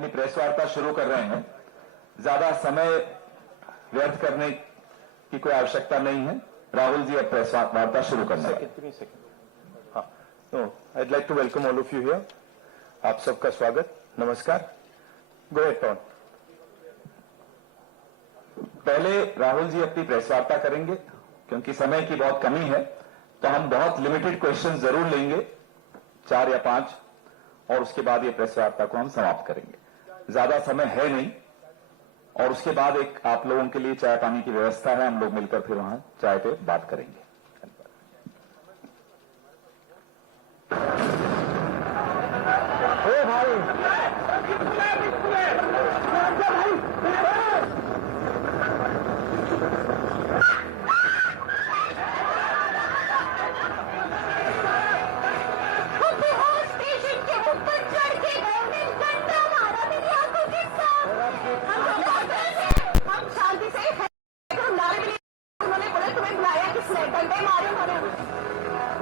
अपनी प्रेस वार्ता शुरू कर रहे हैं। ज्यादा समय व्यर्थ करने की कोई आवश्यकता नहीं है। राहुल जी, अब प्रेस वार्ता शुरू करना है। I'd like to welcome all of you here. आप सबका स्वागत, नमस्कार। Go ahead, Pawan. पहले राहुल जी अपनी प्रेस वार्ता करेंगे, क्योंकि समय की बहुत कमी है, तो हम बहुत लिमिटेड क्वेश्चन जरूर लेंगे, 4 या 5, और उसके बाद ये प्रेस वार्ता को हम समाप्त करेंगे। ज्यादा समय है नहीं, और उसके बाद एक आप लोगों के लिए चाय पानी की व्यवस्था है, हम लोग मिलकर फिर वहां चाय पे बात करेंगे।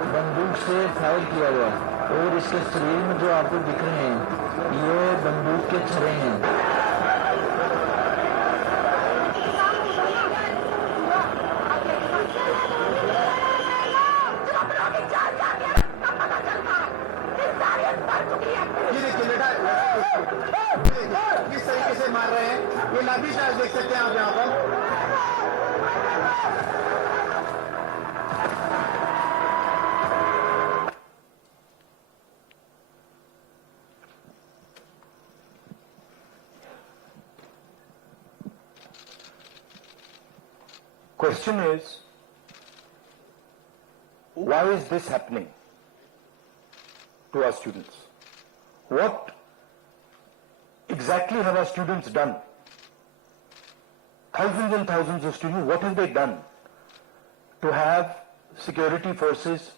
बंदूक से फायर किया गया और इसके शरीर में जो आपको दिख रहे हैं ये बंदूक के छर्रे हैं। ये देखिए बेटा, किस तरीके से मार रहे हैं, ये लाठीचार्ज देख सकते हैं आप यहाँ पर। Question is, why is this happening to our students? What exactly have our students done? Thousands and thousands of students, what have they done to have security forces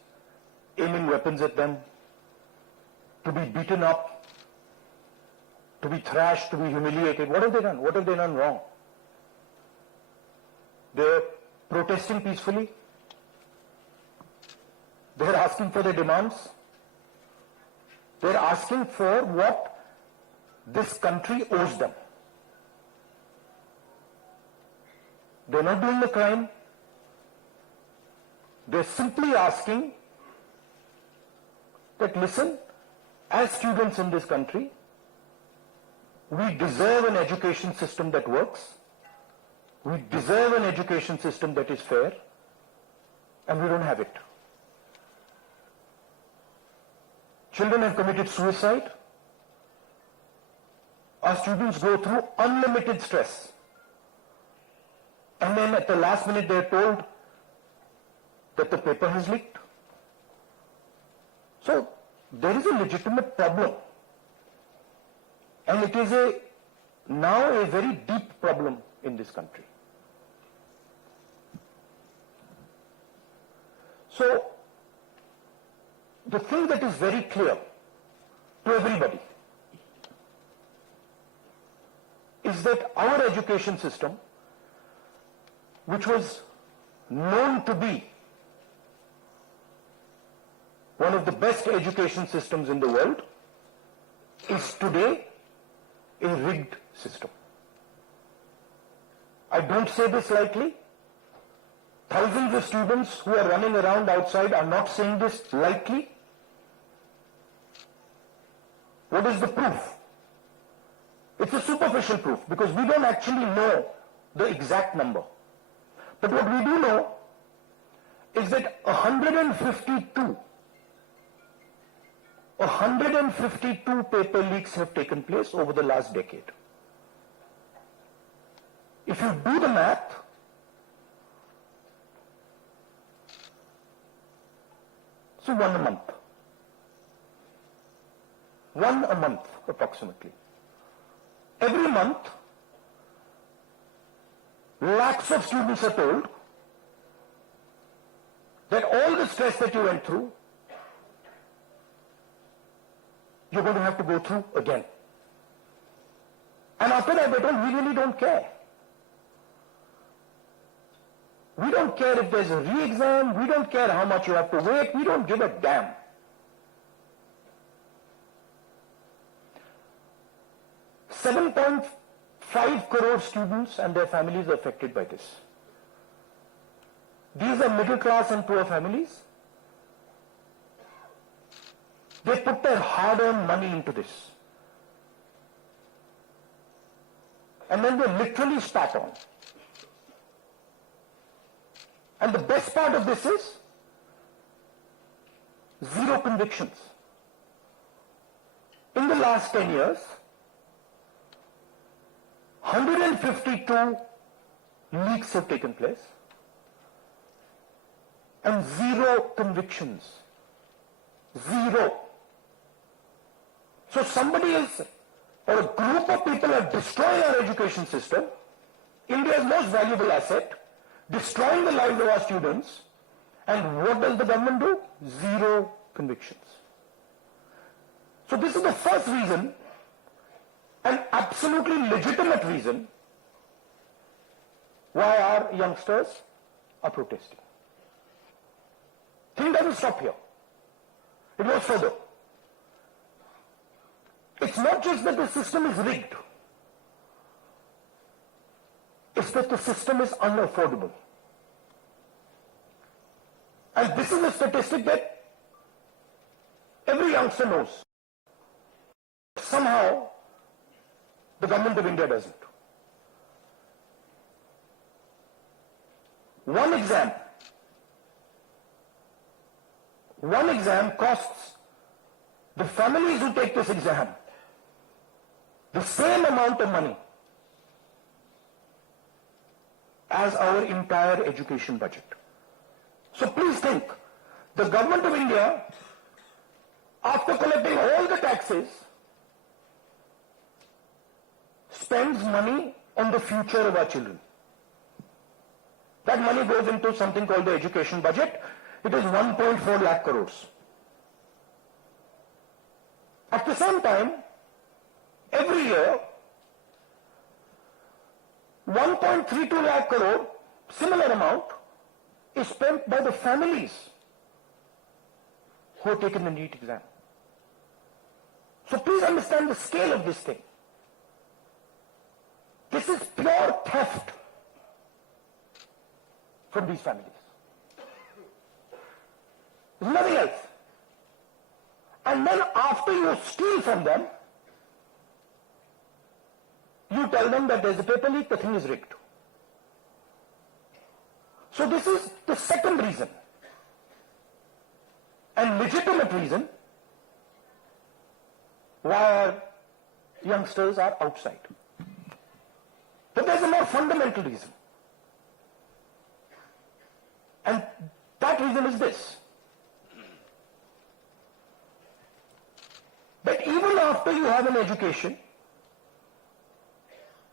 aiming weapons at them, to be beaten up, to be thrashed, to be humiliated? What have they done? What have they done wrong? They're protesting peacefully. They're asking for their demands. They're asking for what this country owes them. They're not doing the crime. They're simply asking that, listen, as students in this country, we deserve an education system that works. We deserve an education system that is fair, and we don't have it. Children have committed suicide. Our students go through unlimited stress. And then at the last minute they are told that the paper has leaked. So there is a legitimate problem. And it is now a very deep problem in this country. So, the thing that is very clear to everybody is that our education system, which was known to be one of the best education systems in the world, is today a rigged system. I don't say this lightly. Thousands of students who are running around outside are not saying this lightly. What is the proof? It's a superficial proof because we don't actually know the exact number. But what we do know is that 152 paper leaks have taken place over the last decade. If you do the math, so one a month approximately. Every month, lakhs of students are told that all the stress that you went through, you're going to have to go through again. And after that, they're told, we really don't care. We don't care if there's a re-exam. We don't care how much you have to wait. We don't give a damn. 7.5 crore students and their families are affected by this. These are middle class and poor families. They put their hard-earned money into this. And then they literally spat on. And the best part of this is zero convictions. In the last 10 years, 152 leaks have taken place and zero convictions. Zero. So somebody else or a group of people are destroying our education system, India's most valuable asset, destroying the lives of our students, and what does the government do? Zero convictions. So this is the first reason, an absolutely legitimate reason, why our youngsters are protesting. Thing doesn't stop here. It goes further. It's not just that the system is rigged. It's that the system is unaffordable. And this is a statistic that every youngster knows. Somehow, the government of India doesn't. One exam costs the families who take this exam the same amount of money as our entire education budget. So please think, the government of India, after collecting all the taxes, spends money on the future of our children. That money goes into something called the education budget. It is 1.4 lakh crores. At the same time, every year, 1.32 lakh crore, similar amount, is spent by the families who have taken the NEET exam. So please understand the scale of this thing. This is pure theft from these families. There's nothing else. And then after you steal from them, you tell them that there's a paper leak, the thing is rigged. So this is the second reason, and legitimate reason, why our youngsters are outside. But there's a more fundamental reason. And that reason is this. That even after you have an education,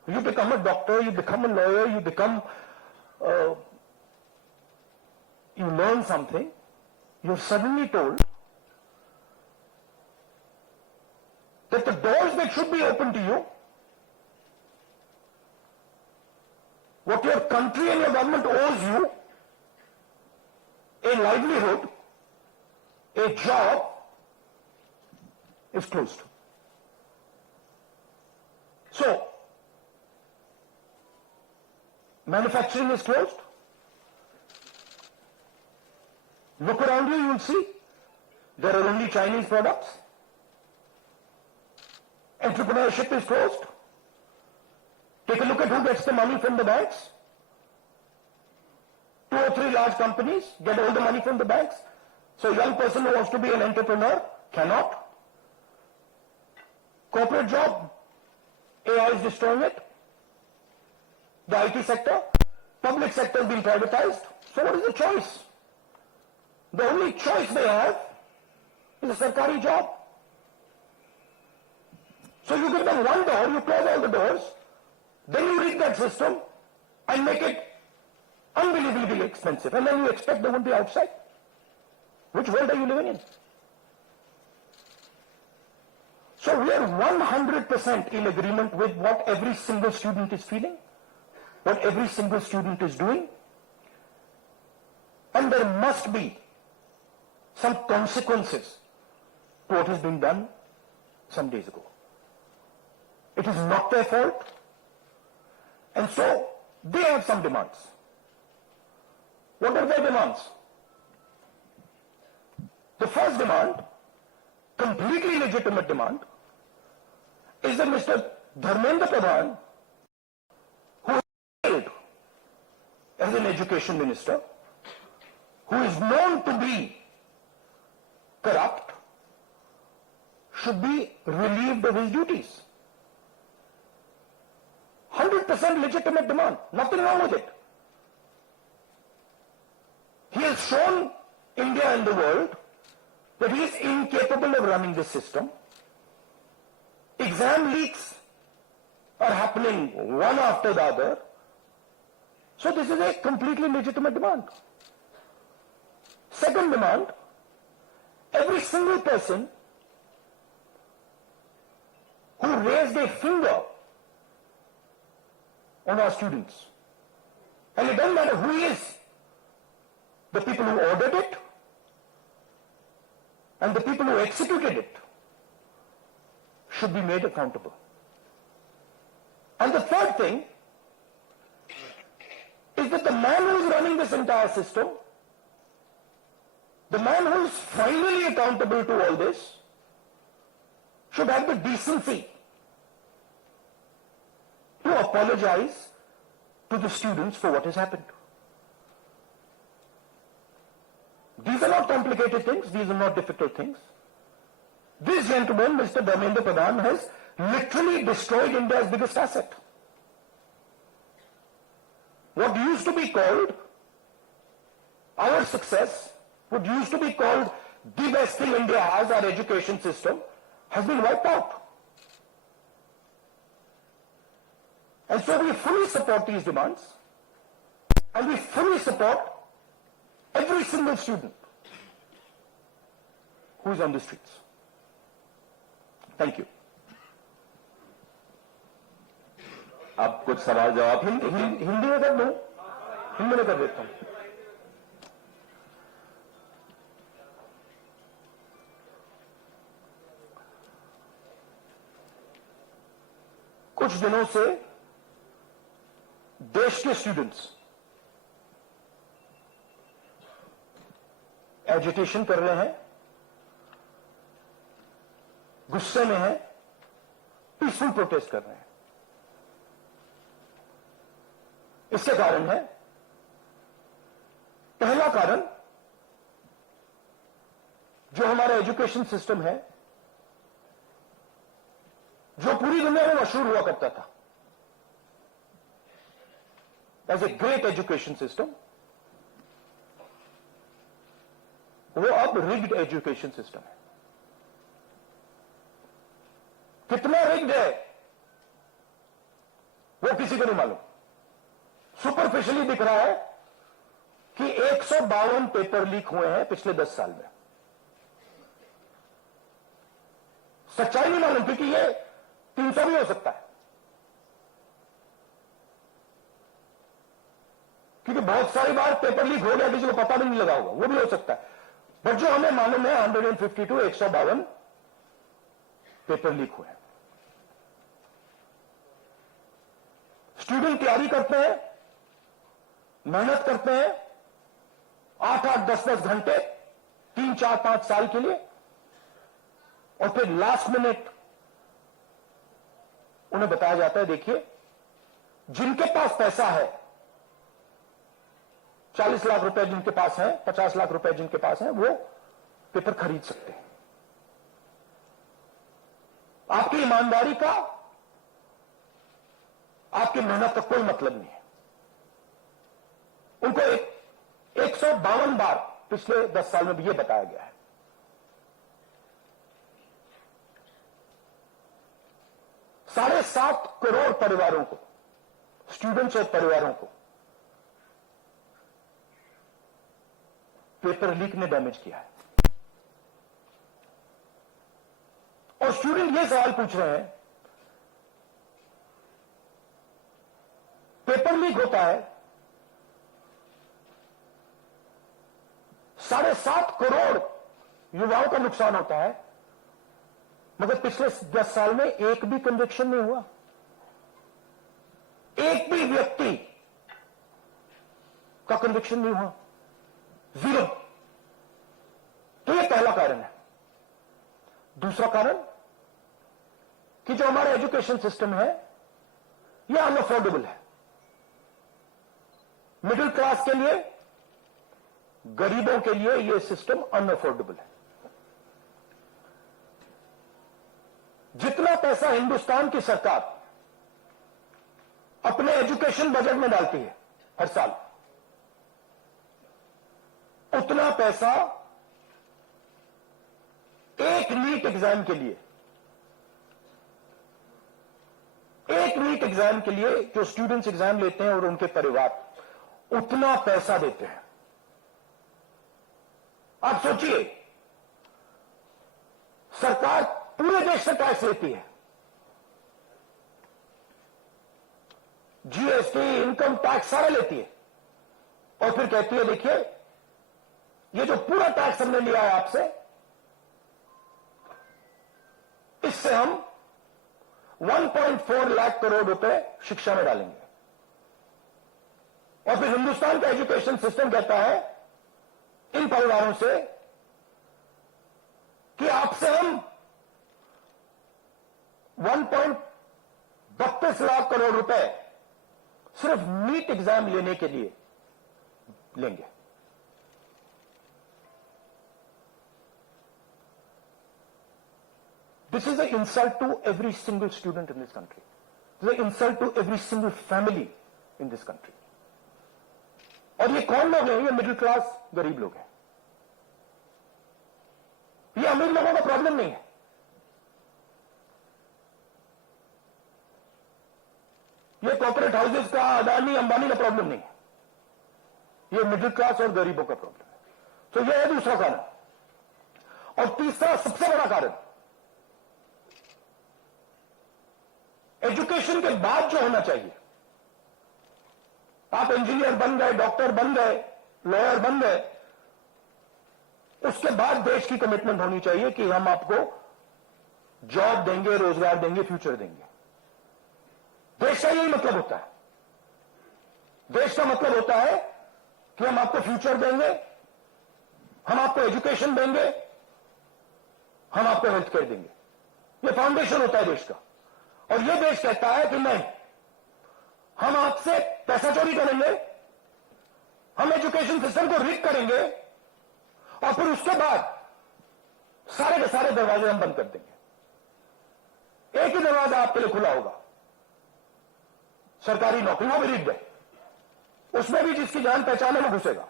you become a doctor, you become a lawyer, you become, you learn something, you're suddenly told that the doors that should be open to you, what your country and your government owes you, a livelihood, a job, is closed. So, manufacturing is closed. Look around you, you'll see there are only Chinese products. Entrepreneurship is closed. Take a look at who gets the money from the banks. 2 or 3 large companies get all the money from the banks. So a young person who wants to be an entrepreneur cannot. Corporate job, AI is destroying it. The IT sector, public sector is being privatized. So what is the choice? The only choice they have is a sarkari job. So you give them one door, you close all the doors, then you rig that system and make it unbelievably expensive, and then you expect they won't be outside. Which world are you living in? So we are 100% in agreement with what every single student is feeling, what every single student is doing, and there must be some consequences to what has been done some days ago. It is not their fault. And so they have some demands. What are their demands? The first demand, completely legitimate demand, is that Mr. Dharmendra Pradhan, who failed as an education minister, who is known to be corrupt, should be relieved of his duties. 100% legitimate demand. Nothing wrong with it. He has shown India and the world that he is incapable of running this system. Exam leaks are happening one after the other. So this is a completely legitimate demand. Second demand, every single person who raised a finger on our students, and it doesn't matter who he is, the people who ordered it and the people who executed it should be made accountable. And the third thing is that the man who is running this entire system, the man who is finally accountable to all this, should have the decency to apologize to the students for what has happened. These are not complicated things. These are not difficult things. This gentleman, Mr. Dharmendra Pradhan, has literally destroyed India's biggest asset. What used to be called our success, what used to be called the best thing India has, our education system, has been wiped out. And so we fully support these demands, and we fully support every single student who is on the streets. Thank you. अब कुछ सवाल जवाब हिंदी में कर दूं? हिंदी में कर देता हूं. कुछ दिनों से देश के स्टूडेंट्स एजिटेशन कर रहे हैं, गुस्से में हैं, पीसफुल प्रोटेस्ट कर रहे हैं. इसके कारण है, पहला कारण, जो हमारा एजुकेशन सिस्टम है, जो पूरी दुनिया में मशहूर हुआ करता था as a great education system, वो अब रिग्ड एजुकेशन सिस्टम है. कितना रिग्ड है वो किसी को नहीं मालूम. सुपरफिशियली दिख रहा है कि 152 पेपर लीक हुए हैं पिछले 10 साल में. सच्चाई नहीं मालूम, क्योंकि ये 300 भी हो सकता है, क्योंकि बहुत सारी बार पेपर लीक हो गया, किसी को पता भी नहीं लगा होगा, वो भी हो सकता है. बट जो हमें मालूम है 152 152 पेपर लीक हुए हैं. स्टूडेंट तैयारी करते हैं, मेहनत करते हैं 8-8 10-10 घंटे 3-4-5 साल के लिए, और फिर लास्ट मिनट उन्हें बताया जाता है, देखिए जिनके पास पैसा है, 40 लाख रुपए जिनके पास है, 50 लाख रुपए जिनके पास है, वो पेपर खरीद सकते हैं. आपकी ईमानदारी का, आपकी मेहनत का कोई मतलब नहीं है. उनको 152 बार पिछले 10 साल में भी यह बताया गया है. $7.5 करोड़ परिवारों को, स्टूडेंट्स और परिवारों को पेपर लीक ने डैमेज किया है. और स्टूडेंट ये सवाल पूछ रहे हैं, पेपर लीक होता है, 7.5 करोड़ युवाओं का नुकसान होता है, मगर पिछले 10 साल में एक भी कन्विक्शन नहीं हुआ, एक भी व्यक्ति का कन्विक्शन नहीं हुआ, जीरो। तो यह पहला कारण है। दूसरा कारण कि जो हमारा एजुकेशन सिस्टम है यह अनअफोर्डेबल है। मिडिल क्लास के लिए, गरीबों के लिए यह सिस्टम अनअफोर्डेबल है। जितना पैसा हिंदुस्तान की सरकार अपने एजुकेशन बजट में डालती है हर साल, उतना पैसा एक नीट एग्जाम के लिए, जो स्टूडेंट्स एग्जाम लेते हैं और उनके परिवार उतना पैसा देते हैं। आप सोचिए, सरकार पूरे देश से टैक्स लेती है, जीएसटी, इनकम टैक्स सारा लेती है, और फिर कहती है देखिए ये जो पूरा टैक्स हमने लिया है आपसे, इससे हम 1.4 लाख करोड़ रुपए शिक्षा में डालेंगे। और फिर हिंदुस्तान का एजुकेशन सिस्टम कहता है इन परिवारों से कि आपसे हम 1.32 लाख करोड़ रुपए सिर्फ नीट एग्जाम लेने के लिए लेंगे। This is an insult to every single student in this country. This is an insult to every single family in this country. और ये कौन लोग हैं? ये मिडिल क्लास गरीब लोग हैं। ये अमीर लोगों का प्रॉब्लम नहीं है। ये कॉर्पोरेट हाउसेस का, अदानी अंबानी का प्रॉब्लम नहीं है। ये मिडिल क्लास और गरीबों का प्रॉब्लम है। तो ये है दूसरा कारण। और तीसरा सबसे बड़ा कारण, एजुकेशन के बाद जो होना चाहिए, आप इंजीनियर बन गए, डॉक्टर बन गए, लॉयर बन गए, उसके बाद देश की कमिटमेंट होनी चाहिए कि हम आपको जॉब देंगे, रोजगार देंगे, फ्यूचर देंगे। देश का यही मतलब होता है। देश का मतलब होता है कि हम आपको फ्यूचर देंगे, हम आपको एजुकेशन देंगे, हम आपको हेल्थ केयर देंगे। ये फाउंडेशन होता है देश का। और ये देश कहता है कि नहीं, हम आपसे पैसा चोरी करेंगे, हम एजुकेशन सिस्टम को रिग करेंगे, और फिर उसके बाद सारे के सारे दरवाजे हम बंद कर देंगे। एक ही दरवाजा आपके लिए खुला होगा, सरकारी नौकरी, वो भी रिग है। उसमें भी जिसकी जान पहचान है वो घुसेगा,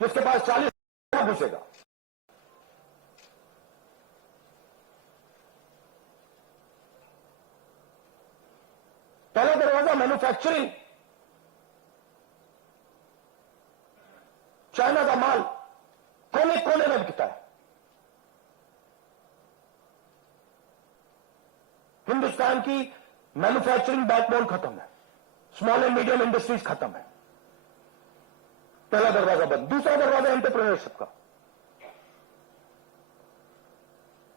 जिसके पास 40 वो घुसेगा। पहला दरवाजा मैन्युफैक्चरिंग, चाइना का माल कोने कोने में बिकता है। हिंदुस्तान की मैन्युफैक्चरिंग बैकबोन खत्म है, स्मॉल एंड मीडियम इंडस्ट्रीज खत्म है। पहला दरवाजा बंद। दूसरा दरवाजा एंटरप्रेन्योरशिप का।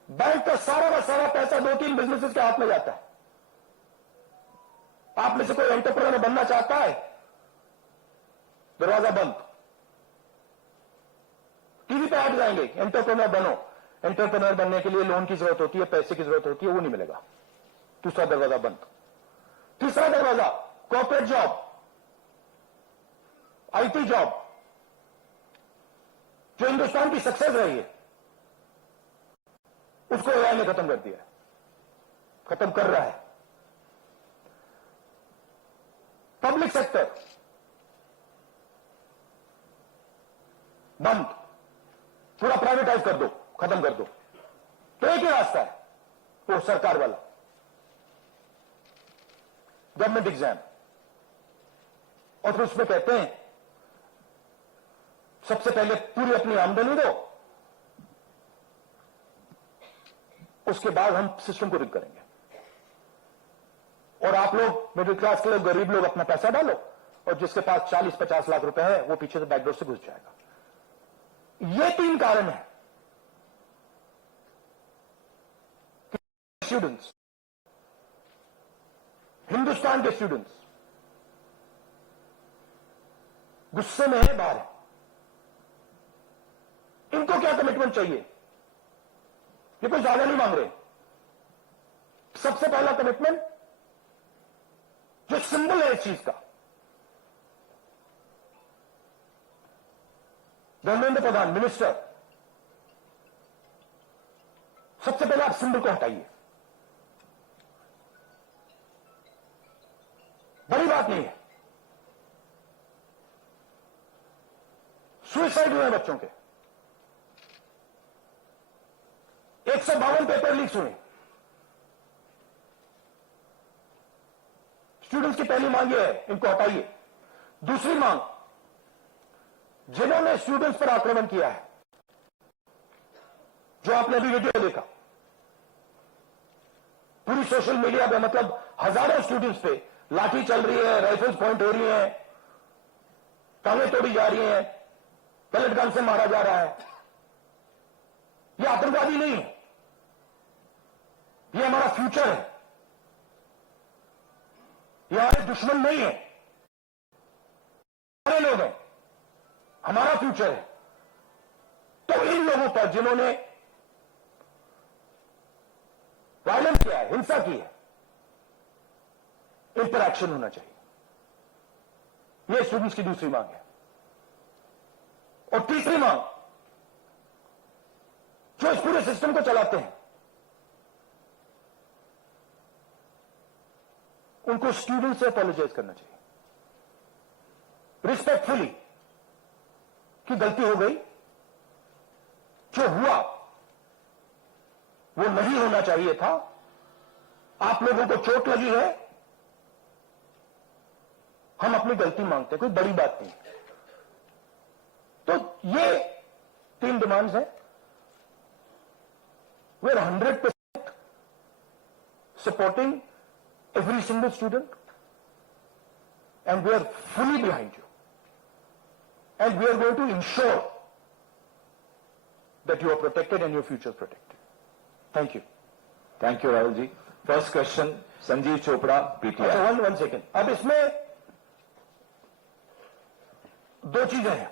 बैंक का सारा पैसा 2-3 बिजनेसेस के हाथ में जाता है। आप में से कोई एंटरप्रेन्योर बनना चाहता है, दरवाजा बंद। टीवी पे ऐड जाएंगे, एंटरप्रेन्योर बनो। एंटरप्रेन्योर बनने के लिए लोन की जरूरत होती है, पैसे की जरूरत होती है, वो नहीं मिलेगा। दूसरा दरवाजा बंद। तीसरा दरवाजा कॉर्पोरेट जॉब, आईटी जॉब, जो हिंदुस्तान की सक्सेस रही है, उसको एआई ने खत्म कर दिया, खत्म कर रहा है। पब्लिक सेक्टर बंद, पूरा प्राइवेटाइज कर दो, खत्म कर दो। तो एक ही रास्ता है, वो सरकार वाला, गवर्नमेंट एग्जाम। और फिर उसमें कहते हैं सबसे पहले पूरी अपनी आमदनी दो, उसके बाद हम सिस्टम को रिग करेंगे। और आप लोग मिडिल क्लास के लोग, गरीब लोग अपना पैसा डालो, और जिसके पास 40-50 लाख रुपए है वो पीछे से बैकडोर से घुस जाएगा। ये 3 कारण है स्टूडेंट्स, हिंदुस्तान के स्टूडेंट्स गुस्से में है, बाहर है। इनको क्या कमिटमेंट चाहिए? ये कोई ज्यादा नहीं मांग रहे। सबसे पहला कमिटमेंट जो सिंबल है इस चीज का, धर्मेंद्र प्रधान मिनिस्टर, सबसे पहले आप सिंबल को हटाइए। बड़ी बात नहीं है। सुसाइड हुए बच्चों के 152 पेपर लीक्स हुए। स्टूडेंट्स की पहली मांग यह है, इनको हटाइए। दूसरी मांग, जिन्होंने स्टूडेंट्स पर आक्रमण किया है, जो आपने अभी वीडियो देखा, पूरी सोशल मीडिया पे, मतलब हजारों स्टूडेंट्स पे लाठी चल रही है, राइफल्स पॉइंट हो रही है, टांगें तोड़ी जा रही हैं, पेलेट गन से मारा जा रहा है। यह आतंकवादी नहीं है, यह हमारा फ्यूचर है, यह हमारे दुश्मन नहीं है, हमारे लोग हैं, हमारा फ्यूचर है। तो इन लोगों पर जिन्होंने वायलेंस किया है, हिंसा की है, इन पर एक्शन होना चाहिए। यह स्टूडेंट्स की दूसरी मांग है। और तीसरी मांग, जो इस पूरे सिस्टम को चलाते हैं, उनको स्टूडेंट से अपोलोजाइज करना चाहिए रिस्पेक्टफुली कि गलती हो गई, जो हुआ वो नहीं होना चाहिए था, आप लोगों को चोट लगी है, हम अपनी गलती मांगते हैं, कोई बड़ी बात नहीं। तो ये 3 डिमांड्स हैं। We are 100% supporting every single student, and we are fully behind you, and we are going to ensure that you are protected and your future is protected. Thank you. Thank you Rahul ji. First question Sanjeev Chopra, PTI. अच्छा, one second. अब इसमें 2 चीजें हैं।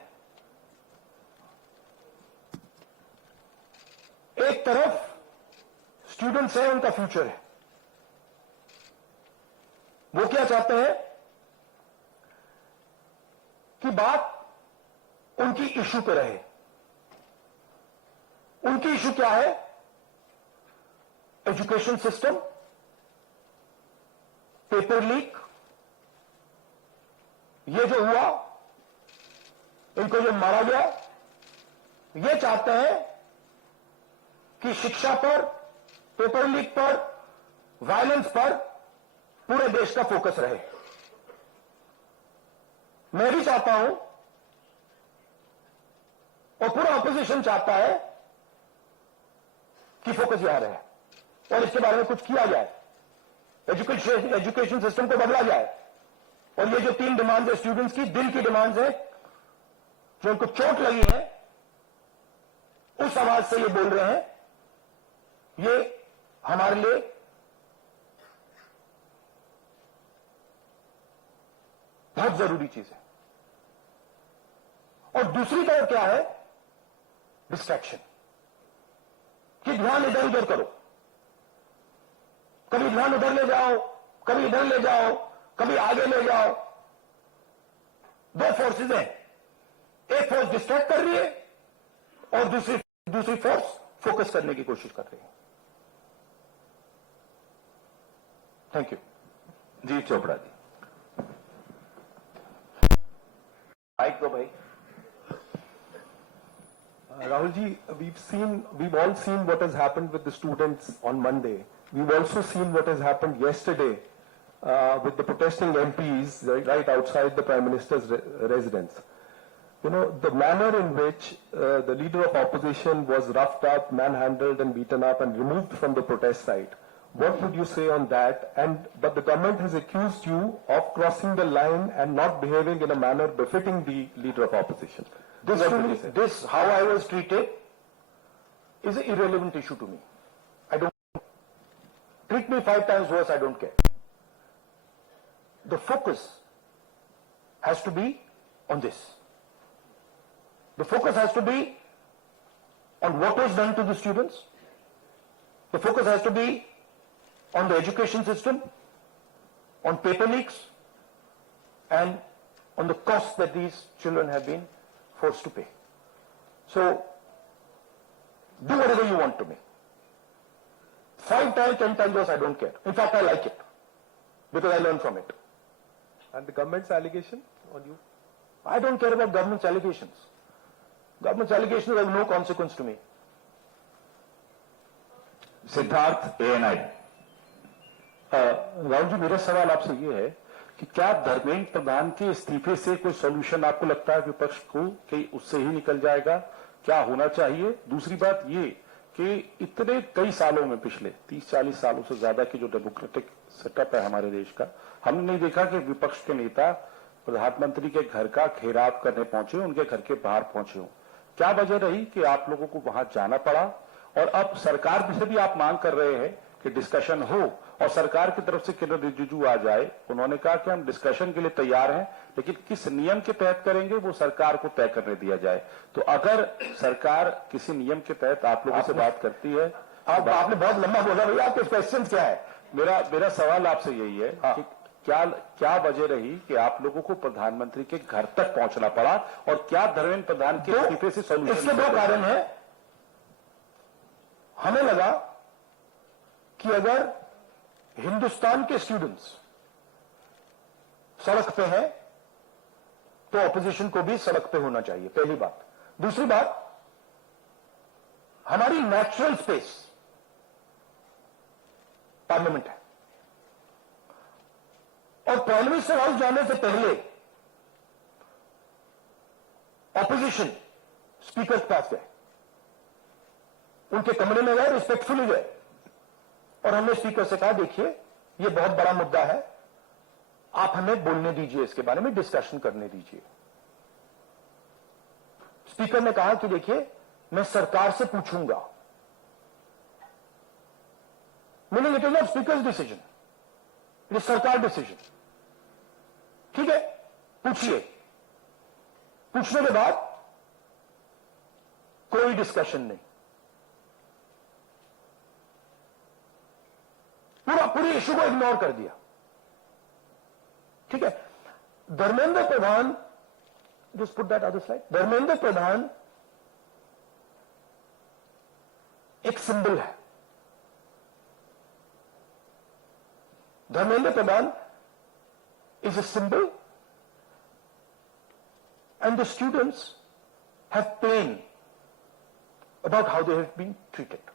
एक तरफ students हैं, उनका future है, वो क्या चाहते हैं कि बात उनकी इशू पे रहे। उनकी इशू क्या है? एजुकेशन सिस्टम, पेपर लीक, ये जो हुआ, इनको जो मारा गया, ये चाहते हैं कि शिक्षा पर, पेपर लीक पर, वायलेंस पर पूरे देश का फोकस रहे। मैं भी चाहता हूं और पूरा ऑपोजिशन चाहता है कि फोकस यहां रहे और इसके बारे में कुछ किया जाए, एजुकेशन सिस्टम को बदला जाए। और ये जो 3 डिमांड्स है स्टूडेंट्स की, दिल की डिमांड्स है, जो उनको चोट लगी है, उस आवाज से ये बोल रहे हैं, ये हमारे लिए बहुत जरूरी चीज है। और दूसरी तरफ क्या है? डिस्ट्रैक्शन, कि ध्यान इधर उधर करो, कभी ध्यान उधर ले जाओ, कभी इधर ले जाओ, कभी आगे ले जाओ। 2 फोर्सेज हैं, एक फोर्स डिस्ट्रैक्ट कर रही है और दूसरी फोर्स फोकस करने की कोशिश कर रही है। Thank you. Ji Chopra ji. Mike दो भाई। Rahul ji, we've all seen what has happened with the students on Monday. We've also seen what has happened yesterday with the protesting MPs right outside the Prime Minister's residence. You know, the manner in which the leader of opposition was roughed up, manhandled and beaten up and removed from the protest site. What would you say on that? But the government has accused you of crossing the line and not behaving in a manner befitting the leader of opposition. This, how I was treated, is an irrelevant issue to me. I don't. Treat me 5 times worse, I don't care. The focus has to be on this. The focus has to be on what was done to the students. The focus has to be on the education system, on paper leaks, and on the costs that these children have been forced to pay. So, do whatever you want to me. 5 times, 10 times worse, I don't care. In fact, I like it, because I learn from it. And the government's allegation on you? I don't care about government's allegations. Government's allegations have no consequence to me. Siddharth ANI। Rahul ji, मेरा सवाल आपसे ये है कि क्या धर्मेंद्र प्रधान के इस्तीफे से कोई सॉल्यूशन आपको लगता है विपक्ष को कि उससे ही निकल जाएगा? क्या होना चाहिए? दूसरी बात ये कि इतने कई सालों में, पिछले 30-40 सालों से ज्यादा की जो डेमोक्रेटिक सेटअप है हमारे देश का, हमने नहीं देखा कि विपक्ष के नेता प्रधानमंत्री के घर का घेराव करने पहुंचे, उनके घर के बाहर पहुंचे हो। क्या वजह रही कि आप लोगों को वहां जाना पड़ा? और अब सरकार से भी आप मांग कर रहे हैं कि डिस्कशन हो और सरकार की तरफ से किरण रिजिजू आ जाए। उन्होंने कहा कि हम डिस्कशन के लिए तैयार हैं, लेकिन किस नियम के तहत करेंगे वो सरकार को तय करने दिया जाए। तो अगर सरकार किसी नियम के तहत आप लोगों से बात करती है। आपने बहुत लंबा बोला भैया, आपके क्वेश्चन क्या है? मेरा सवाल आपसे यही है कि क्या वजह रही कि आप लोगों को प्रधानमंत्री के घर तक पहुंचना पड़ा, और क्या धर्मेंद्र प्रधान के इस्तीफे से सॉल्यूशन? इसके 2 कारण है। हमें लगा कि अगर हिंदुस्तान के स्टूडेंट्स सड़क पे हैं तो ऑपोजिशन को भी सड़क पे होना चाहिए, पहली बात। दूसरी बात, हमारी नेचुरल स्पेस पार्लियामेंट है, और प्राइम मिनिस्टर हाउस जाने से पहले ऑपोजिशन स्पीकर के पास गए, उनके कमरे में गए, रिस्पेक्टफुली गए, और हमने स्पीकर से कहा देखिए ये बहुत बड़ा मुद्दा है, आप हमें बोलने दीजिए, इसके बारे में डिस्कशन करने दीजिए। स्पीकर ने कहा कि देखिए मैं सरकार से पूछूंगा। Meaning it is not speakers decision, it is सरकार डिसीजन। ठीक है, पूछिए। पूछने के बाद कोई डिस्कशन नहीं, पूरी इशू को इग्नोर कर दिया। ठीक है, Dharmendra Pradhan, just put that other slide, Dharmendra Pradhan एक सिंबल है। धर्मेंद्र प्रधान is a symbol, and the students have pain about how they have been treated.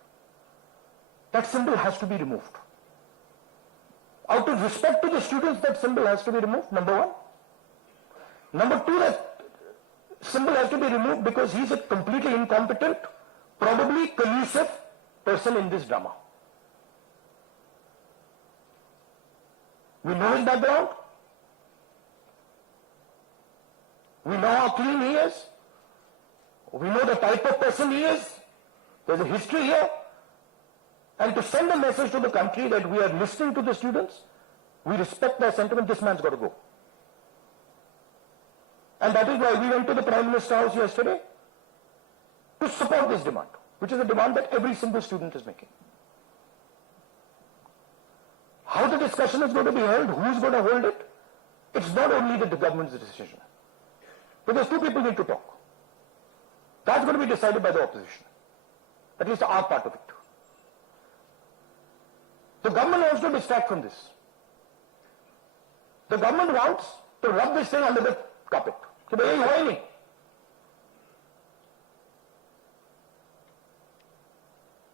That symbol has to be removed. Out of respect to the students, that symbol has to be removed, number 1. Number 2, that symbol has to be removed because he's a completely incompetent, probably collusive person in this drama. We know his background. We know how clean he is. We know the type of person he is. There's a history here. And to send a message to the country that we are listening to the students, we respect their sentiment, this man's got to go. And that is why we went to the Prime Minister's house yesterday to support this demand, which is a demand that every single student is making. How the discussion is going to be held, who is going to hold it, it's not only the government's decision. Because 2 people need to talk. That's going to be decided by the opposition. At least our part of it. The government wants to distract from this. The government wants to rub this thing under the carpet. कि भाई यही हुआ ही नहीं।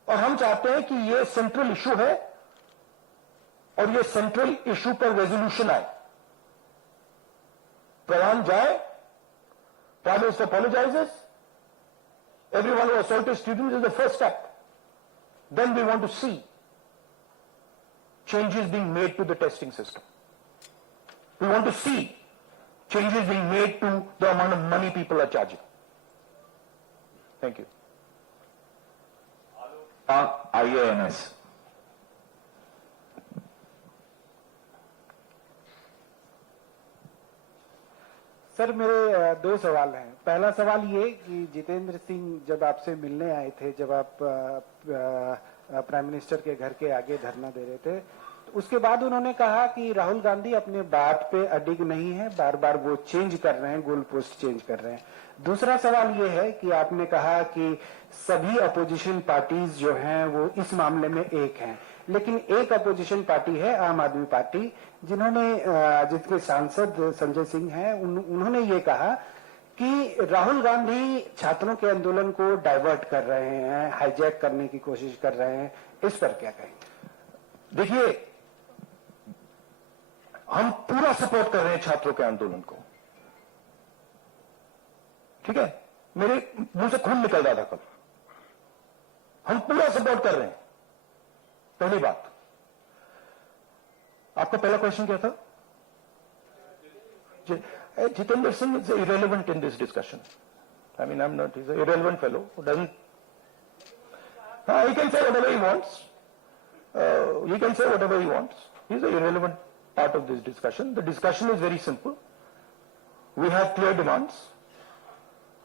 और हम चाहते हैं कि ये सेंट्रल इशू है और ये सेंट्रल इशू पर रेजोल्यूशन आए। प्रधान जाए, Prime Minister apologizes, everyone who assaulted students is the first step. Then we want to see changes being made to the testing system. We want to see changes being made to the amount of money people are charging. Thank you. IANS। Sir मेरे दो सवाल हैं। पहला सवाल ये कि जितेंद्र सिंह जब आपसे मिलने आए थे, जब आप प्राइम मिनिस्टर के घर के आगे धरना दे रहे थे, तो उसके बाद उन्होंने कहा कि राहुल गांधी अपने बात पे अडिग नहीं है, बार बार वो चेंज कर रहे हैं, गोल पोस्ट चेंज कर रहे हैं। दूसरा सवाल ये है कि आपने कहा कि सभी अपोजिशन पार्टीज जो हैं वो इस मामले में एक हैं, लेकिन एक अपोजिशन पार्टी है आम आदमी पार्टी, जिसके सांसद संजय सिंह हैं, उन्होंने ये कहा कि राहुल गांधी छात्रों के आंदोलन को डाइवर्ट कर रहे हैं, हाईजैक करने की कोशिश कर रहे हैं। इस पर क्या कहेंगे? देखिए, हम पूरा सपोर्ट कर रहे हैं छात्रों के आंदोलन को, ठीक है? मेरे मुंह से खून निकल रहा था कल। हम पूरा सपोर्ट कर रहे हैं। पहली बात, आपका पहला क्वेश्चन क्या था? Jitendra Singh is irrelevant in this discussion. I mean, he's an irrelevant fellow who doesn't, he can say whatever he wants. He can say whatever he wants. He's an irrelevant part of this discussion. The discussion is very simple. We have clear demands.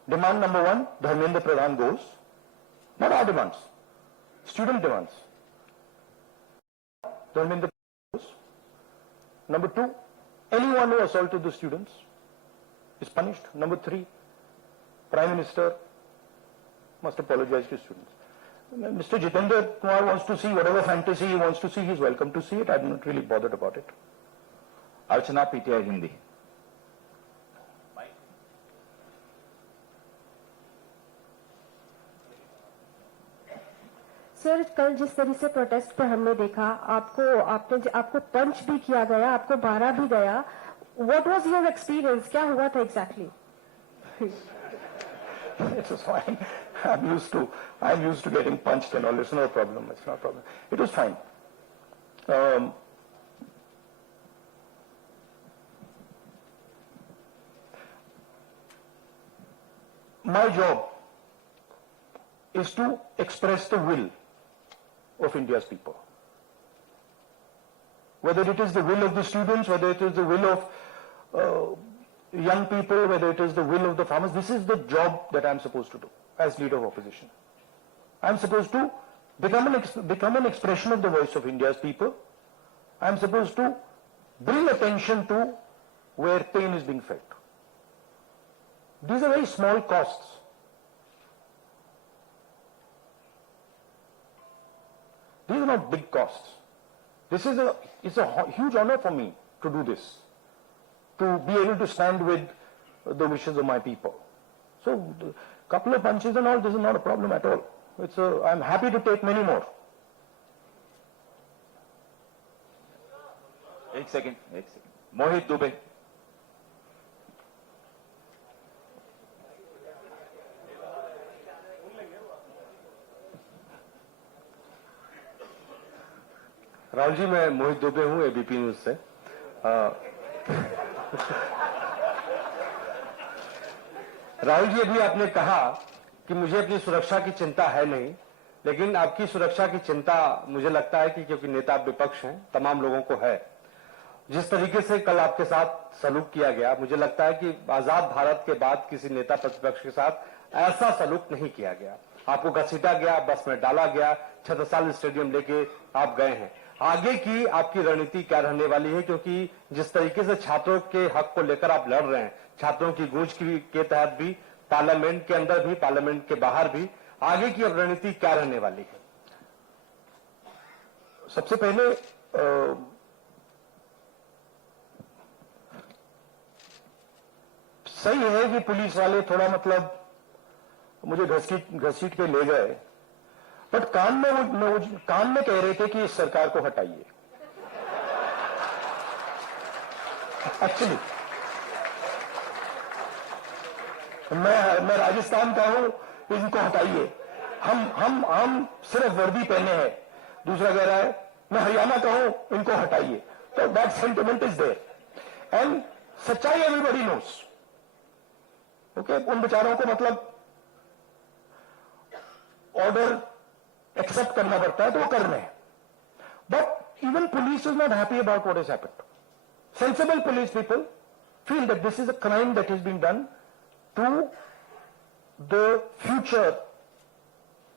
Demand number one, Dharmendra Pradhan goes. Not our demands. Student demands. Dharmendra goes. Number two, anyone who assaulted the students is punished. Number three, Prime Minister must apologize to students. Mr. Jitendra Kumar wants to see whatever fantasy he wants to see. He's welcome to see it. I'm not really bothered about it. Archana, PTI Hindi. Sir, कल जिस तरह से protest पर हमने देखा, आपको पंच भी किया गया, आपको मारा भी गया। What was your experience? क्या हुआ था exactly? It was fine. I'm used to getting punched and all. It's no problem. It's not a problem. It was fine. My job is to express the will of India's people. Whether it is the will of the students, whether it is the will of young people, whether it is the will of the farmers, this is the job that I'm supposed to do as leader of opposition. I'm supposed to become an expression of the voice of India's people. I'm supposed to bring attention to where pain is being felt. These are very small costs. These are not big costs. It's a huge honor for me to do this, to be able to stand with the wishes of my people. So, a couple of punches and all, this is not a problem at all. I'm happy to take many more. एक second, मोहित दुबे। राहुल जी, मैं मोहित दुबे हूं, ABP news से। राहुल जी, अभी आपने कहा कि मुझे अपनी सुरक्षा की चिंता है नहीं, लेकिन आपकी सुरक्षा की चिंता मुझे लगता है कि क्योंकि नेता विपक्ष हैं, तमाम लोगों को है। जिस तरीके से कल आपके साथ सलूक किया गया, मुझे लगता है कि आजाद भारत के बाद किसी नेता प्रतिपक्ष के साथ ऐसा सलूक नहीं किया गया। आपको घसीटा गया, बस में डाला गया, छत्रसाल स्टेडियम लेके आप गए हैं। आगे की आपकी रणनीति क्या रहने वाली है? क्योंकि जिस तरीके से छात्रों के हक को लेकर आप लड़ रहे हैं, छात्रों की गूंज के तहत भी, पार्लियामेंट के अंदर भी, पार्लियामेंट के बाहर भी, आगे की अब रणनीति क्या रहने वाली है? सबसे पहले सही है कि पुलिस वाले थोड़ा मुझे घसीट के ले गए, बट कान में कह रहे थे कि इस सरकार को हटाइए। एक्चुअली मैं राजस्थान का हूं, इनको हटाइए। हम सिर्फ वर्दी पहने हैं। दूसरा कह रहा है मैं हरियाणा का हूं, इनको हटाइए। तो that sentiment is there and सच्चाई एवरीबॉडी नोस। ओके, उन बेचारों को ऑर्डर एक्सेप्ट करना पड़ता है, तो वो कर रहे हैं। But even police is not happy about what has happened. Sensible police people feel that this is a crime that is being done to the future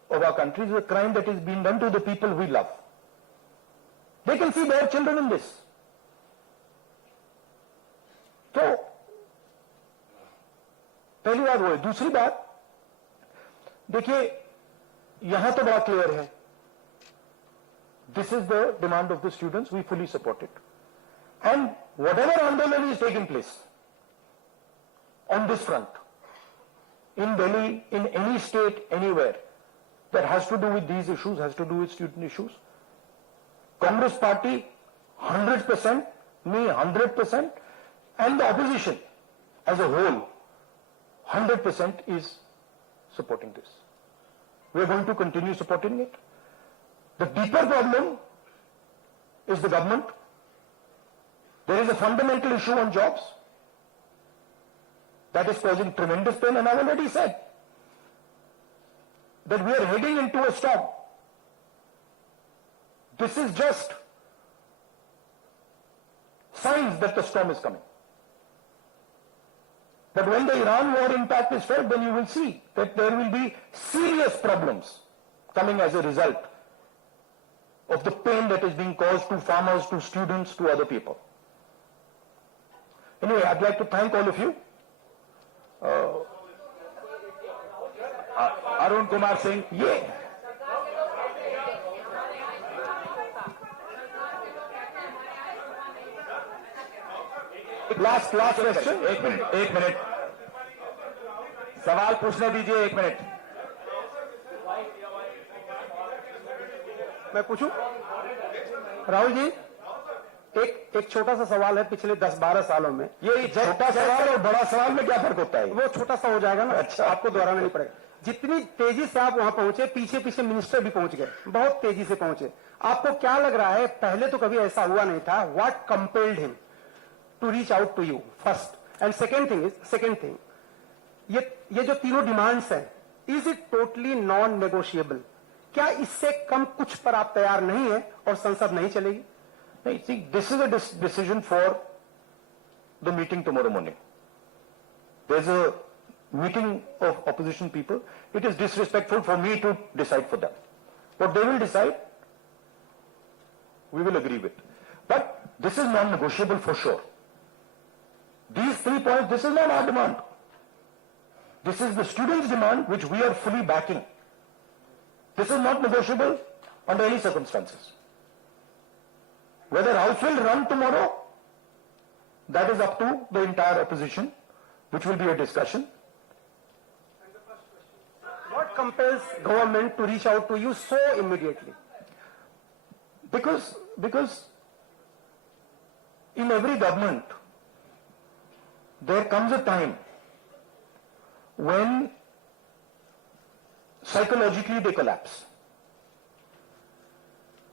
of our country, is a crime that is being done to the people we love. They can see their children in this. तो पहली बात वो है. दूसरी बात देखिए, यहां तो बड़ा क्लियर है. This is the demand of the students. We fully support it. And whatever Andolan is taking place on this front, in Delhi, in any state, anywhere, that has to do with these issues, has to do with student issues, Congress party, 100%, me 100%, and the opposition as a whole, 100% is supporting this. We are going to continue supporting it. The deeper problem is the government. There is a fundamental issue on jobs that is causing tremendous pain, and I've already said that we are heading into a storm. This is just signs that the storm is coming. But when the Iran war impact is felt, then you will see that there will be serious problems coming as a result of the pain that is being caused to farmers, to students, to other people. Anyway, I'd like to thank all of you. Arun Kumar Singh. Yeah. Last question. एक minute सवाल पूछने दीजिए. 1 minute. मैं पूछूं? राहुल जी, एक छोटा सा सवाल है. पिछले 10-12 सालों में ये छोटा सवाल और बड़ा सवाल में क्या फर्क होता है? वो छोटा सा हो जाएगा ना. अच्छा. आपको दोहराना नहीं पड़ेगा. जितनी तेजी से आप वहां पहुंचे, पीछे पीछे मिनिस्टर भी पहुंच गए, बहुत तेजी से पहुंचे. आपको क्या लग रहा है, पहले तो कभी ऐसा हुआ नहीं था, what compelled him to reach out to you first? And second thing, ये जो तीनों डिमांड्स हैं, is it totally non negotiable? क्या इससे कम कुछ पर आप तैयार नहीं है और संसद नहीं चलेगी? नहीं, see, this is a decision for the meeting tomorrow morning. There's a meeting of opposition people. It is disrespectful for me to decide for them. What they will decide, we will agree with. But this is non-negotiable for sure. These 3 points, this is not our demand. This is the students' demand, which we are fully backing. This is not negotiable under any circumstances. Whether House will run tomorrow, that is up to the entire opposition, which will be a discussion. What compels government to reach out to you so immediately? Because in every government, there comes a time when psychologically they collapse.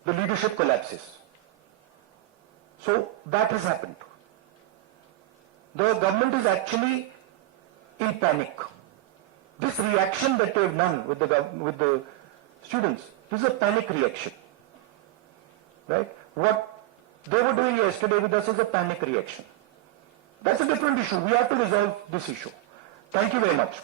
The leadership collapses. So that has happened. The government is actually in panic. This reaction that they have done with the students, this is a panic reaction. Right? What they were doing yesterday with us is a panic reaction. That's a different issue. We have to resolve this issue. Thank you very much.